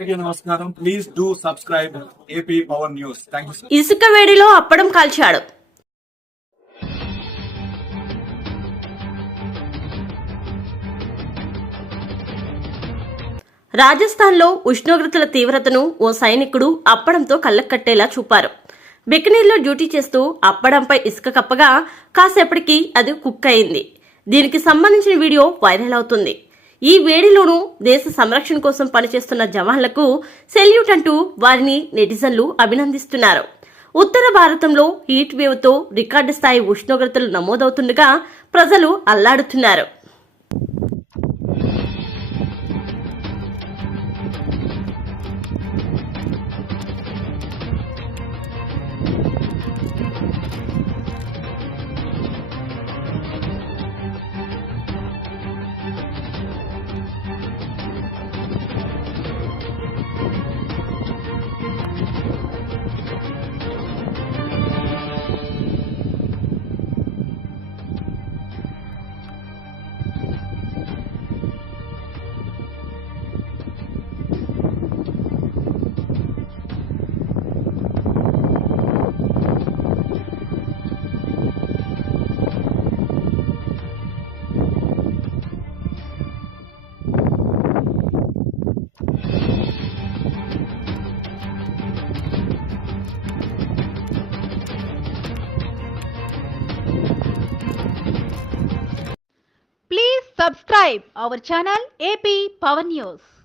నమస్కారం. Please do subscribe AP power news. Thank you. ఇసుక వేడిలో అప్పడం కాల్చాడు. రాజస్థాన్లో ఉష్ణోగ్రతల తీవ్రతను ఓ సైనికుడు అప్పడంతో కళ్ళకట్టేలా చూపారు. బికనీర్లో డ్యూటీ చేస్తూ అప్పడంపై ఇసుక కప్పగా కాసేపటికి అది కుక్ అయింది. దీనికి సంబంధించిన వీడియో వైరల్ అవుతుంది. ఈ వేడిలోనూ దేశ సంరక్షణ కోసం పనిచేస్తున్న జవాన్లకు సెల్యూట్ అంటూ వారిని నెటిజన్లు అభినందిస్తున్నారు. ఉత్తర భారతంలో హీట్ వేవ్తో రికార్డు స్థాయి ఉష్ణోగ్రతలు నమోదవుతుండగా ప్రజలు అల్లాడుతున్నారు. Please subscribe our channel AP Power News.